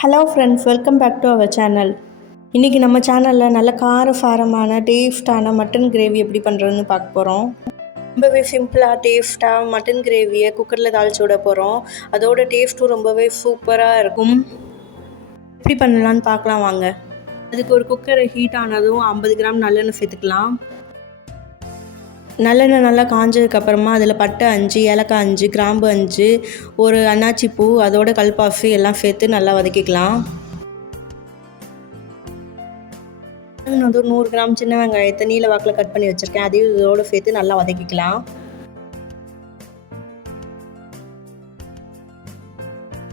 Hello friends, welcome back to our channel. இன்றைக்கி நம்ம சேனலில் நல்ல காரசாரமான டேஸ்டான மட்டன் கிரேவி எப்படி பண்ணுறதுன்னு பார்க்க போகிறோம். ரொம்பவே சிம்பிளாக டேஸ்ட்டாக மட்டன் கிரேவியை குக்கரில் தாளித்து விட போகிறோம். அதோட டேஸ்ட்டும் ரொம்பவே சூப்பராக இருக்கும். எப்படி பண்ணலான்னு பார்க்கலாம் வாங்க. அதுக்கு ஒரு குக்கரை ஹீட் ஆனதும் 50 கிராம் நல்லெண்ணெய் சேர்த்துக்கலாம். நல்லெண்ணெய் நல்லா காஞ்சதுக்கப்புறமா அதில் பட்டை 5, ஏலக்காய் 5, கிராம்பு 5, ஒரு அன்னாச்சி பூ, அதோட கல்பாசி எல்லாம் சேர்த்து நல்லா வதக்கிக்கலாம். ஒரு 100 கிராம் சின்ன வெங்காயத்தை நீல வாக்கில் கட் பண்ணி வச்சுருக்கேன், அதையும் இதோடு சேர்த்து நல்லா வதக்கிக்கலாம்.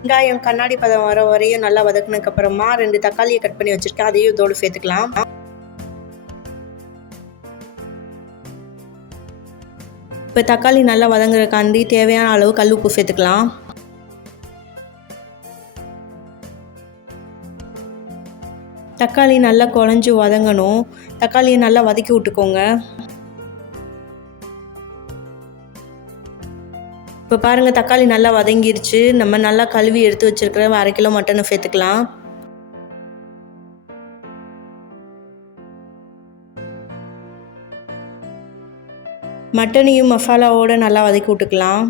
வெங்காயம் கண்ணாடி பதம் வர வரையும் நல்லா வதக்கினதுக்கப்புறமா 2 தக்காளியை கட் பண்ணி வச்சுருக்கேன், அதையும் இதோடு சேர்த்துக்கலாம். இப்போ தக்காளி நல்லா வதங்குறக்காண்டி தேவையான அளவு கல் உப்பு சேர்த்துக்கலாம். தக்காளி நல்லா குழஞ்சி வதங்கணும். தக்காளியை நல்லா வதக்கி விட்டுக்கோங்க. இப்போ பாருங்கள், தக்காளி நல்லா வதங்கிருச்சு. நம்ம நல்லா கழுவி எடுத்து வச்சுருக்கிற 1/2 கிலோ மட்டனை சேர்த்துக்கலாம். மட்டனையும் மசாலாவோடு நல்லா வதக்கி விட்டுக்கலாம்.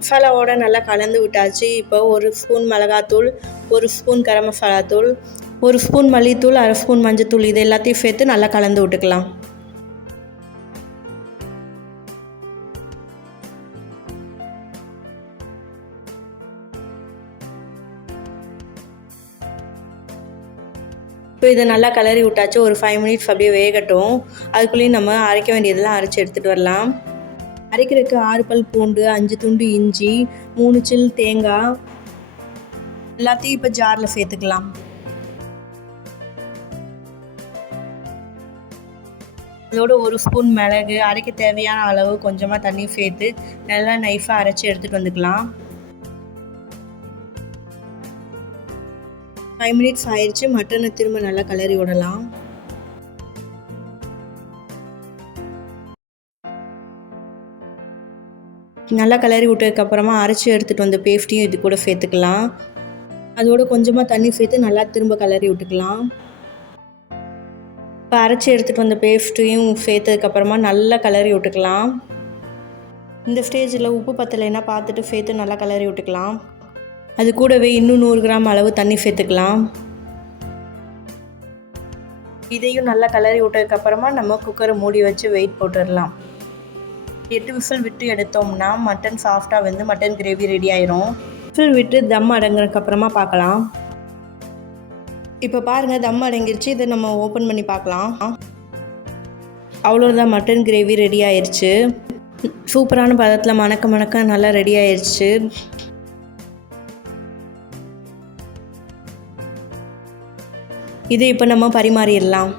மசாலாவோடு நல்லா கலந்து விட்டாச்சு. இப்போ 1 ஸ்பூன் மிளகாத்தூள், 1 ஸ்பூன் கரம் மசாலா தூள், 1 ஸ்பூன் மல்லித்தூள், 1/2 ஸ்பூன் மஞ்சத்தூள், இது எல்லாத்தையும் சேர்த்து நல்லா கலந்து விட்டுக்கலாம். இப்போ இதை நல்லா கிளறி விட்டாச்சு. ஒரு 5 மினிட்ஸ் அப்படியே வேகட்டும். அதுக்குள்ளேயும் நம்ம அரைக்க வேண்டியதெல்லாம் அரைச்சி எடுத்துகிட்டு வரலாம். அரைக்கிறதுக்கு 6 பல் பூண்டு, 5 துண்டு இஞ்சி, 3 சில் தேங்காய் எல்லாத்தையும் இப்போ ஜாரில் சேர்த்துக்கலாம். அதோட 1 ஸ்பூன் மிளகு, அரைக்க தேவையான அளவு கொஞ்சமாக தண்ணி சேர்த்து நல்லா நைஃபாக அரைச்சி எடுத்துகிட்டு வந்துக்கலாம். 5 மினிட்ஸ் ஆயிடுச்சு. மட்டனை திரும்ப நல்லா கிளறி விடலாம். நல்லா கிளறி விட்டதுக்கப்புறமா அரைச்சி எடுத்துகிட்டு வந்த பேஸ்ட்டையும் இது கூட சேர்த்துக்கலாம். அதோட கொஞ்சமாக தண்ணி சேர்த்து நல்லா திரும்ப கிளறி விட்டுக்கலாம். இப்போ அரைச்சி எடுத்துகிட்டு வந்த பேஸ்ட்டையும் சேர்த்ததுக்கப்புறமா நல்லா கிளறி விட்டுக்கலாம். இந்த ஸ்டேஜில் உப்பு பத்தலைன்னா பார்த்துட்டு சேர்த்து நல்லா கிளறி விட்டுக்கலாம். அது கூடவே இன்னும் 100 கிராம் அளவு தண்ணி சேர்த்துக்கலாம். இதையும் நல்லா கிளறி விட்டதுக்கப்புறமா நம்ம குக்கரை மூடி வச்சு வெயிட் போட்டுடலாம். 8 விசில் விட்டு எடுத்தோம்னா மட்டன் சாஃப்டாக வந்து மட்டன் கிரேவி ரெடி ஆயிரும். விசில் விட்டு தம் அடங்குறதுக்கப்புறமா பார்க்கலாம். இப்போ பாருங்கள், தம் அடங்கிருச்சு. இதை நம்ம ஓப்பன் பண்ணி பார்க்கலாம். அவ்வளோதான், மட்டன் கிரேவி ரெடி ஆயிடுச்சு. சூப்பரான பதத்தில் மணக்க நல்லா ரெடி ஆயிடுச்சு. இது இப்போ நம்ம பரிமாறிடலாம்.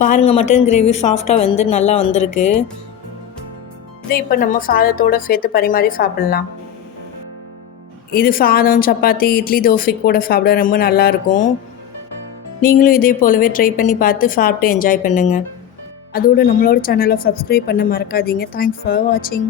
பாருங்கள், மட்டன் கிரேவி சாஃப்டாக வந்து நல்லா வந்திருக்கு. இதை இப்போ நம்ம சாதத்தோடு சேர்த்து பரிமாறி சாப்பிட்லாம். இது சாதம், சப்பாத்தி, இட்லி, தோசைக்கு கூட சாப்பிட ரொம்ப நல்லாயிருக்கும். நீங்களும் இதே போலவே ட்ரை பண்ணி பார்த்து சாப்பிட்டு என்ஜாய் பண்ணுங்கள். அதோடு நம்மளோட சேனலை சப்ஸ்கிரைப் பண்ண மறக்காதீங்க. தேங்க்ஸ் ஃபார் வாட்சிங்.